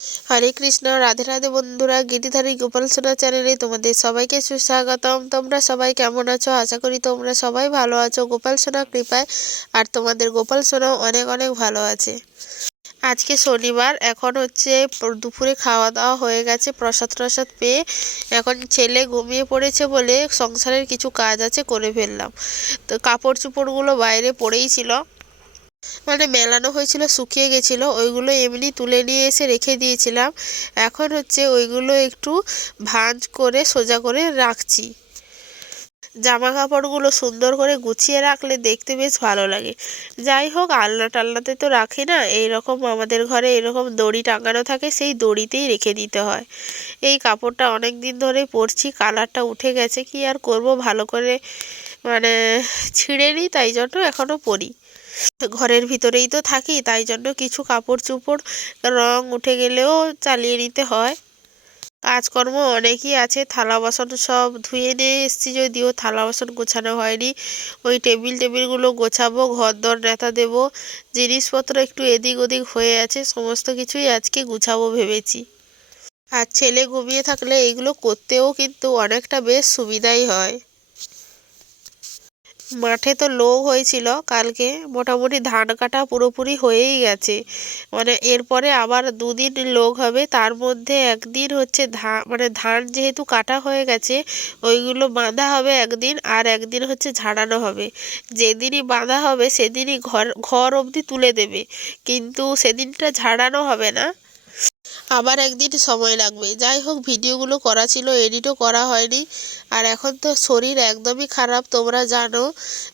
হরে কৃষ্ণ, রাধে রাধে বন্ধুরা, গিরিধারী গোপাল সোনা চ্যানেলে তোমাদের সবাইকে সুস্বাগতম। তোমরা সবাই কেমন আছো? আশা করি তোমরা সবাই ভালো আছো গোপাল সোনার কৃপায়। আর তোমাদের গোপাল সোনাও অনেক অনেক ভালো আছে। আজকে শনিবার, এখন হচ্ছে দুপুরে খাওয়া দাওয়া হয়ে গেছে, প্রসাদ টসাদ পেয়ে এখন ছেলে ঘুমিয়ে পড়েছে বলে সংসারের কিছু কাজ আছে করে ফেললাম। তো কাপড় চোপড়গুলো বাইরে পড়েই ছিল, মানে মেলানো হয়েছিল, শুকিয়ে গেছিলো, ওইগুলো এমনি তুলে নিয়ে এসে রেখে দিয়েছিলাম। এখন হচ্ছে ওইগুলো একটু ভাঁজ করে সোজা করে রাখছি। জামা কাপড়গুলো সুন্দর করে গুছিয়ে রাখলে দেখতে বেশ ভালো লাগে। যাই হোক, আলনা টালনাতে তো রাখি না, এইরকম আমাদের ঘরে এরকম দড়ি টাঙানো থাকে, সেই দড়িতেই রেখে দিতে হয়। এই কাপড়টা অনেক দিন ধরে পরছি, কালারটা উঠে গেছে, কি আর করব, ভালো করে মানে ছিঁড়ে নিই, তাই জন্য এখনও পরি। ঘরের ভিতরেই তো থাকি, তাই জন্য কিছু কাপড় চোপড় রং উঠে গেলেও চালিয়ে নিতে হয়। কাজকর্ম অনেকই আছে, থালা বাসন সব ধুয়ে নিয়ে এসেছি, যদিও থালা বাসন গোছানো হয়নি। ওই টেবিলগুলো গোছাবো, ঘর দর নেতা দেবো, জিনিসপত্র একটু এদিক ওদিক হয়ে আছে, সমস্ত কিছুই আজকে গুছাবো ভেবেছি। আর ছেলে ঘুমিয়ে থাকলে এইগুলো করতেও কিন্তু অনেকটা বেশ সুবিধাই হয়। মাঠে তো লোক হয়েছিল কালকে, মোটামুটি ধান কাটা পুরোপুরি হয়েই গেছে। মানে এরপরে আবার দুদিন লোক হবে, তার মধ্যে একদিন হচ্ছে ধান যেহেতু কাটা হয়ে গেছে, ওইগুলো বাঁধা হবে একদিন, আর একদিন হচ্ছে ঝাড়ানো হবে। যেদিনই বাঁধা হবে সেদিনই ঘর ঘর অবধি তুলে দেবে, কিন্তু সেদিনটা ঝাড়ানো হবে না, আবার একদিন সময় লাগবে। যাই হোক, ভিডিওগুলো করা ছিল, এডিটও করা হয়নি। আর এখন তো শরীর একদমই খারাপ, তোমরা জানো,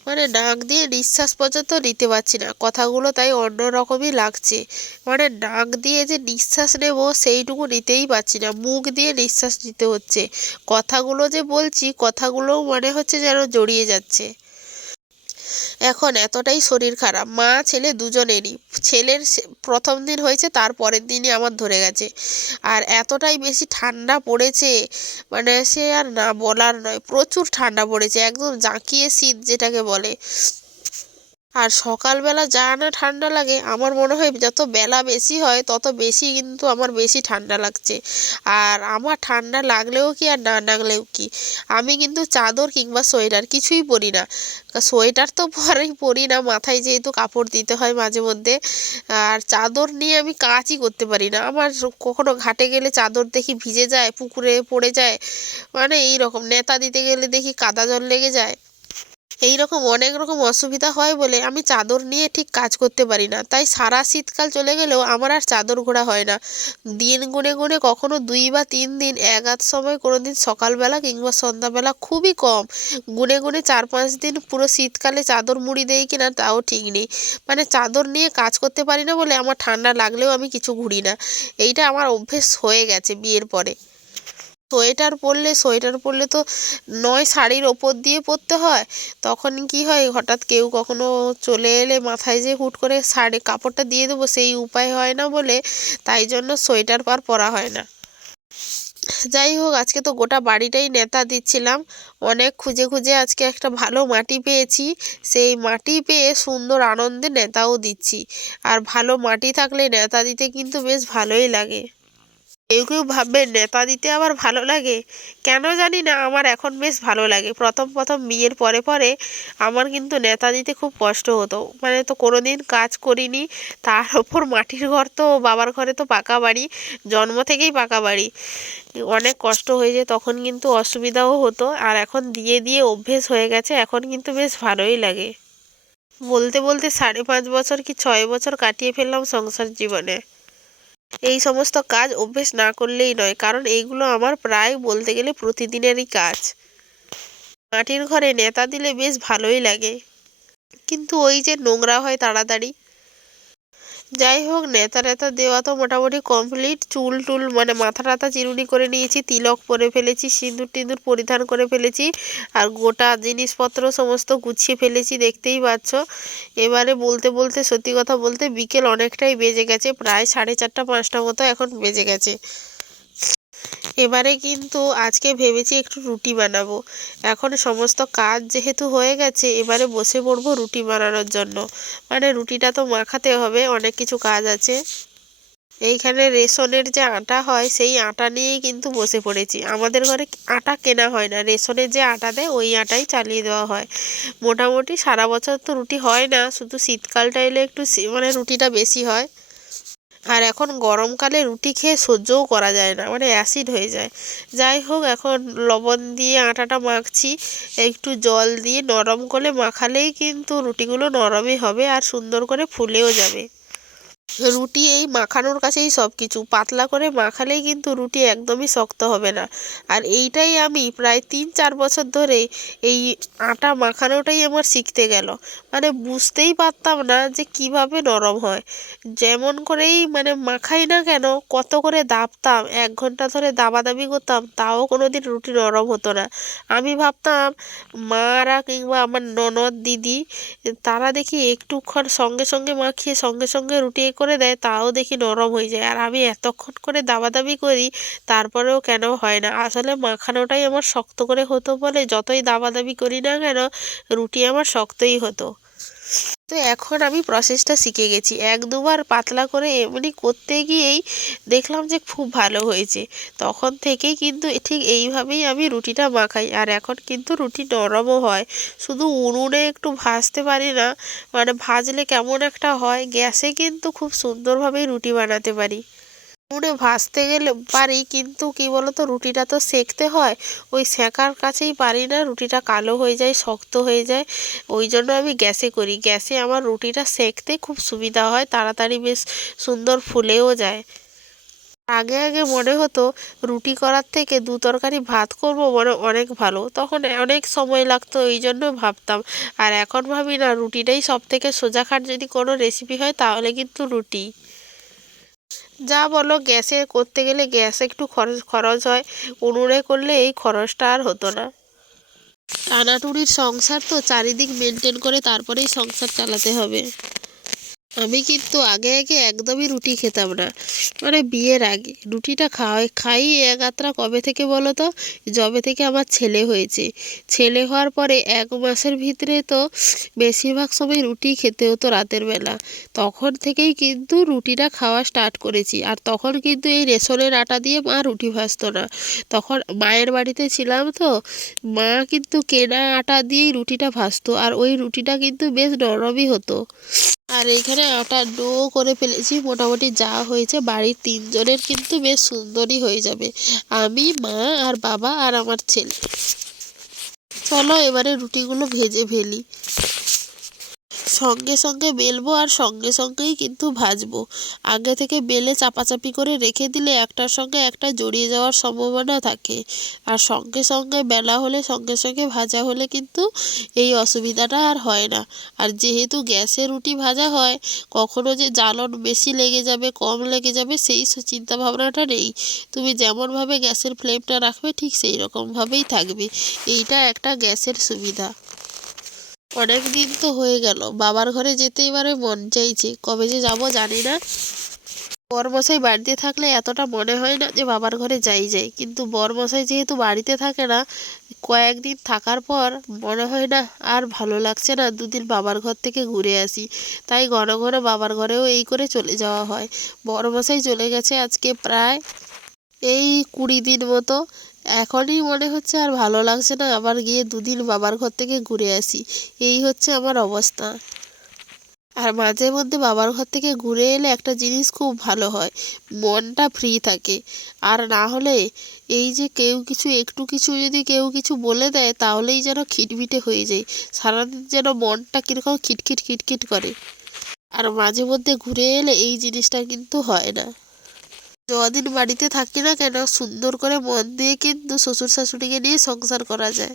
মানে নাক দিয়ে নিঃশ্বাস পর্যন্ত নিতে পারছি না, কথাগুলো তাই অন্যরকমই লাগছে। মানে নাক দিয়ে যে নিঃশ্বাস নেব সেইটুকু নিতেই পারছি না, মুখ দিয়ে নিঃশ্বাস নিতে হচ্ছে। কথাগুলো যে বলছি, কথাগুলোও মনে হচ্ছে যেন জড়িয়ে যাচ্ছে। এখন এতটাই শরীর খারাপ, মা ছেলে দুজনেরই। ছেলের প্রথম দিন হয়েছে, তার পরের দিনই আমার ধরে গেছে। আর এতটাই বেশি ঠান্ডা পড়েছে, মানে সে আর না বলার নয়, প্রচুর ঠান্ডা পড়েছে, একদম জাঁকিয়ে শীত যেটাকে বলে। আর সকালবেলা যা না ঠান্ডা লাগে, আমার মনে হয় যত বেলা বেশি হয় তত বেশি কিন্তু আমার বেশি ঠান্ডা লাগছে। আর আমার ঠান্ডা লাগলেও কি আর না লাগলেও কি, আমি কিন্তু চাদর কিংবা সোয়েটার কিছুই পরি না। সোয়েটার তো পরি না, মাথায় যেহেতু কাপড় দিতে হয় মাঝে মধ্যে। আর চাদর নিয়ে আমি কাজই করতে পারি না। আমার কখনো ঘাটে গেলে চাদর দেখি ভিজে যায়, পুকুরে পড়ে যায়, মানে এই রকম নেতা দিতে গেলে দেখি কাদা জল লেগে যায়। এই রকম অনেক রকম অসুবিধা হয় বলে আমি চাদর নিয়ে ঠিক কাজ করতে পারি না, তাই সারা শীতকাল চলে গেলেও আমার আর চাদর ঘোরা হয় না। দিন গুনে গুনে কখনো 2 বা 3 দিন, এক আধ সময় কোনো দিন সকালবেলা কিংবা সন্ধ্যাবেলা, খুবই কম, গুনে গুনে 4-5 দিন পুরো শীতকালে চাদর মুড়ি দেই কিনা তাও ঠিক নেই। মানে চাদর নিয়ে কাজ করতে পারি না বলে আমার ঠান্ডা লাগলেও আমি কিছু ঘুরি না। এইটা আমার অভ্যেস হয়ে গেছে বিয়ের পরে। সোয়েটার পরলে তো নয় শাড়ির ওপর দিয়ে পরতে হয়, তখন কি হয়, হঠাৎ কেউ কখনো চলে এলে মাথায় যে হুট করে শাড়ি কাপড়টা দিয়ে দেবো সেই উপায় হয় না বলে, তাই জন্য সোয়েটার পরা হয় না। যাই হোক, আজকে তো গোটা বাড়িটাই নেতা দিচ্ছিলাম। অনেক খুঁজে খুঁজে আজকে একটা ভালো মাটি পেয়েছি, সেই মাটি পেয়ে সুন্দর আনন্দে নেতাও দিচ্ছি। আর ভালো মাটি থাকলে নেতা দিতে কিন্তু বেশ ভালোই লাগে। কেউ কেউ ভাববে নেতা দিতে আবার ভালো লাগে, কেন জানি না, আমার এখন বেশ ভালো লাগে। প্রথম প্রথম বিয়ের পরে পরে আমার কিন্তু নেতা দিতে খুব কষ্ট হতো, মানে তো কোনোদিন কাজ করিনি, তার ওপর মাটির ঘর, তো বাবার ঘরে তো পাকা বাড়ি, জন্ম থেকেই পাকা বাড়ি, অনেক কষ্ট হয়ে যায়, তখন কিন্তু অসুবিধাও হতো। আর এখন দিয়ে দিয়ে অভ্যেস হয়ে গেছে, এখন কিন্তু বেশ ভালোই লাগে। বলতে বলতে 5.5 বছর কি 6 বছর কাটিয়ে ফেললাম সংসার জীবনে। এই সমস্ত কাজ অভ্যেস না করলেই নয়, কারণ এইগুলো আমার প্রায় বলতে গেলে প্রতিদিনেরই কাজ। মাটির ঘরে নেতা দিলে বেশ ভালোই লাগে, কিন্তু ওই যে নোংরা হয় তাড়াতাড়ি। যাই হোক, নেতা দেওয়া তো মোটামুটি কমপ্লিট। চুল টুল মানে মাথা টাথা চিরুনি করে নিয়েছি, তিলক পরে ফেলেছি, সিঁদুর টিঁদুর পরিধান করে ফেলেছি, আর গোটা জিনিসপত্র সমস্ত গুছিয়ে ফেলেছি, দেখতেই পাচ্ছ। এবারে বলতে বলতে, সত্যি কথা বলতে, বিকেল অনেকটাই বেজে গেছে, প্রায় 4:30-5টা মতো এখন বেজে গেছে। এবারে কিন্তু আজকে ভেবেছি একটু রুটি বানাবো। এখন সমস্ত কাজ যেহেতু হয়ে গেছে, এবারে বসে পড়বো রুটি বানানোর জন্য। মানে রুটিটা তো মাখাতে হবে, অনেক কিছু কাজ আছে। এইখানে রেশনের যে আটা হয় সেই আটা নিয়েই কিন্তু বসে পড়েছি। আমাদের ঘরে আটা কেনা হয় না, রেশনের যে আটা দেয় ওই আটাই চালিয়ে দেওয়া হয়। মোটামুটি সারা বছর তো রুটি হয় না, শুধু শীতকালটা এলে একটু মানে রুটিটা বেশি হয়। আর এখন গরমকালে রুটি খেয়ে সহ্যও করা যায় না, মানে অ্যাসিড হয়ে যায়। যাই হোক, এখন লবণ দিয়ে আটাটা মাখছি, একটু জল দিয়ে নরম করে মাখালেই কিন্তু রুটিগুলো নরমই হবে আর সুন্দর করে ফুলেও যাবে। রুটি এই মাখানোর কাছেই সব কিছু, পাতলা করে মাখালেই কিন্তু রুটি একদমই শক্ত হবে না। আর এইটাই আমি প্রায় 3-4 বছর ধরে এই আটা মাখানোটাই আমার শিখতে গেল। মানে বুঝতেই পারতাম না যে কিভাবে নরম হয়। যেমন করেই মানে মাখাই না কেন, কত করে দাবতাম, 1 ঘন্টা ধরে দাবাদাবি করতাম, তাও কোনোদিন রুটি নরম হতো না। আমি ভাবতাম মারা কিংবা আমার ননদ দিদি তারা দেখি একটুক্ষণ সঙ্গে সঙ্গে মাখিয়ে সঙ্গে সঙ্গে রুটি করে দেয়, তাও দেখি নরম হয়ে যায়। আর আমি এতক্ষণ করে দাবাদাবি করি, তারপরেও কেন হয় না। আসলে মাখানোটাই আমার শক্ত করে হতো বলে যতই দাবাদাবি করি না কেন রুটি আমার শক্তই হতো। তো এখন আমি প্রসেসটা শিখে গেছি, 1-2 বার পাতলা করে এমনি করতে গিয়েই দেখলাম যে খুব ভালো হয়েছে। তখন থেকেই কিন্তু ঠিক এইভাবেই আমি রুটিটা মাখাই। আর এখন কিন্তু রুটি নরমও হয়, শুধু উনুনে একটু ভাজতে পারি না, মানে ভাজলে কেমন একটা হয়। গ্যাসে কিন্তু খুব সুন্দরভাবেই রুটি বানাতে পারি। উনুনে ভাজতে গেলে পারি, কিন্তু কি বলতো, রুটিটা তো সেঁকতে হয়, ওই সেঁকার কাছেই পারি না, রুটিটা কালো হয়ে যায়, শক্ত হয়ে যায়। ওই জন্য আমি গ্যাসে করি। গ্যাসে আমার রুটিটা সেঁকতে খুব সুবিধা হয়, তাড়াতাড়ি বেশ সুন্দর ফুলেও যায়। আগে আগে মনে হতো রুটি করার থেকে 2 তরকারি ভাত করব মনে অনেক ভালো, তখন অনেক সময় লাগতো, এই জন্য ভাবতাম। আর এখন ভাবি না, রুটিটাই সব থেকে সোজাখাট যদি কোনো রেসিপি হয় তাহলে কিন্তু রুটি। যা বলো, গ্যাসে করতে গেলে গ্যাস একটু খরচ খরচ হয়, উনুনে করলে এই খরচটা আর হতো না। টানাটুনির সংসার তো, চারিদিক মেনটেন করে তারপরেই সংসার চালাতে হবে। আমি কিন্তু আগে আগে একদমই রুটি খেতাম না, মানে বিয়ের আগে। রুটিটা খাই একাত্রা কবে থেকে বলো তো, যবে থেকে আমার ছেলে হয়েছে। ছেলে হওয়ার পরে 1 মাসের ভিতরে তো বেশিরভাগ সময় রুটি খেতে হতো রাতের বেলা। তখন থেকেই কিন্তু রুটিটা খাওয়া স্টার্ট করেছি। আর তখন কিন্তু এই রেশনের আটা দিয়ে মা রুটি ভাজতো না, তখন মায়ের বাড়িতে ছিলাম তো, মা কিন্তু কেনা আটা দিয়েই রুটিটা ভাজতো, আর ওই রুটিটা কিন্তু বেশ নরমই হতো। আর এইখানে আটা ডো করে ফেলেছি, মোটামুটি যা হয়েছে বাড়ির 3 জনের কিন্তু বেশ সুন্দরই হয়ে যাবে, আমি, মা আর বাবা আর আমার ছেলে। চলো এবারে রুটিগুলো ভেজে ফেলি। সঙ্গে সঙ্গে বেলবো আর সঙ্গে সঙ্গেই কিন্তু ভাজবো। আগে থেকে বেলে চাপাচাপি করে রেখে দিলে একটার সঙ্গে একটা জড়িয়ে যাওয়ার সম্ভাবনা থাকে। আর সঙ্গে সঙ্গে বেলা হলে, সঙ্গে সঙ্গে ভাজা হলে কিন্তু এই অসুবিধাটা আর হয় না। আর যেহেতু গ্যাসে রুটি ভাজা হয়, কখনো যে জ্বালন বেশি লেগে যাবে কম লেগে যাবে সেই চিন্তা ভাবনাটা নেই। তুমি যেমনভাবে গ্যাসের ফ্লেমটা রাখবে ঠিক সেই রকমভাবেই থাকবে। এইটা একটা গ্যাসের সুবিধা। অনেক দিন তো হয়ে গেল, বাবার ঘরে যেতে এবারে মন চাইছে, কবে যে যাব জানি না। বরমশাই বাড়িতে থাকলে এতটা মনে হয় না যে বাবার ঘরে যাই, কিন্তু বরমশাই যেহেতু বাড়িতে থাকে না, কয়েকদিন থাকার পর মনে হয় না আর ভালো লাগছে না, 2 দিন বাবার ঘর থেকে ঘুরে আসি। তাই ঘন ঘন বাবার ঘরেও এই করে চলে যাওয়া হয়। বরমশাই চলে গেছে আজকে প্রায় এই 20 দিন মতো। এখনই মনে হচ্ছে আর ভালো লাগছে না, আবার গিয়ে 2 দিন বাবার ঘর থেকে ঘুরে আসি। এই হচ্ছে আমার অবস্থা। আর মাঝে মধ্যে বাবার ঘর থেকে ঘুরে এলে একটা জিনিস খুব ভালো হয়, মনটা ফ্রি থাকে। আর না হলে এই যে কেউ কিছু একটু কিছু যদি কেউ কিছু বলে দেয় তাহলেই যেন খিটমিটে হয়ে যায়, সারাদিন যেন মনটা কীরকম খিটখিট খিটখিট করে। আর মাঝে মধ্যে ঘুরে এলে এই জিনিসটা কিন্তু হয় না। যদিন বাড়িতে থাকি না কেন, সুন্দর করে মন দিয়ে কিন্তু শ্বশুর শাশুড়িকে নিয়ে সংসার করা যায়।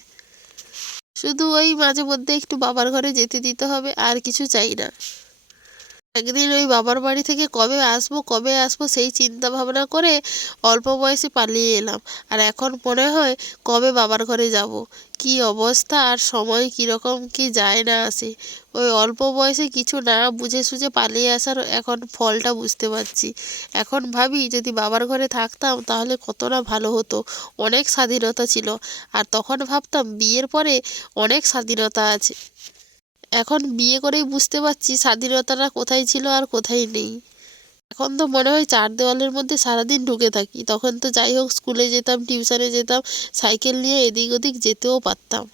শুধু ওই মাঝে মধ্যে একটু বাবার ঘরে যেতে দিতে হবে, আর কিছু চাই না। একদিন ওই বাবার বাড়ি থেকে কবে আসবো সেই চিন্তা ভাবনা করে অল্প বয়সে পালিয়ে এলাম। আর এখন মনে হয় কবে বাবার ঘরে যাব। কি অবস্থা, আর সময় কীরকম কি যায় না আসে। ওই অল্প বয়সে কিছু না বুঝে সুঝে পালিয়ে আসার এখন ফলটা বুঝতে পারছি। এখন ভাবি যদি বাবার ঘরে থাকতাম তাহলে কত না ভালো হতো, অনেক স্বাধীনতা ছিল। আর তখন ভাবতাম বিয়ের পরে অনেক স্বাধীনতা আছে। এখন বিয়ে করেই বুঝতে পারছি স্বাধীনতাটা কোথায় ছিল আর কোথায় নেই। এখন তো মনে হয় চার দেওয়ালের মধ্যে সারাদিন ঢুকে থাকি। তখন তো যাই হোক স্কুলে যেতাম, টিউশনে যেতাম, সাইকেল নিয়ে এদিক ওদিক যেতেও পারতাম।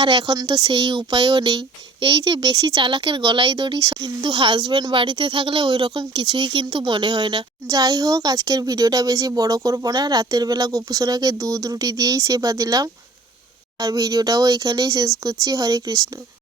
আর এখন তো সেই উপায়ও নেই। এই যে বেশি চালাকের গলায় দড়ি, কিন্তু হাজব্যান্ড বাড়িতে থাকলে ওই রকম কিছুই কিন্তু মনে হয় না। যাই হোক, আজকের ভিডিওটা বেশি বড় করবো না। রাতের বেলা গোপুসোনাকে দুধ রুটি দিয়েই সেবা দিলাম। আর ভিডিওটাও এখানেই শেষ করছি। হরে কৃষ্ণ।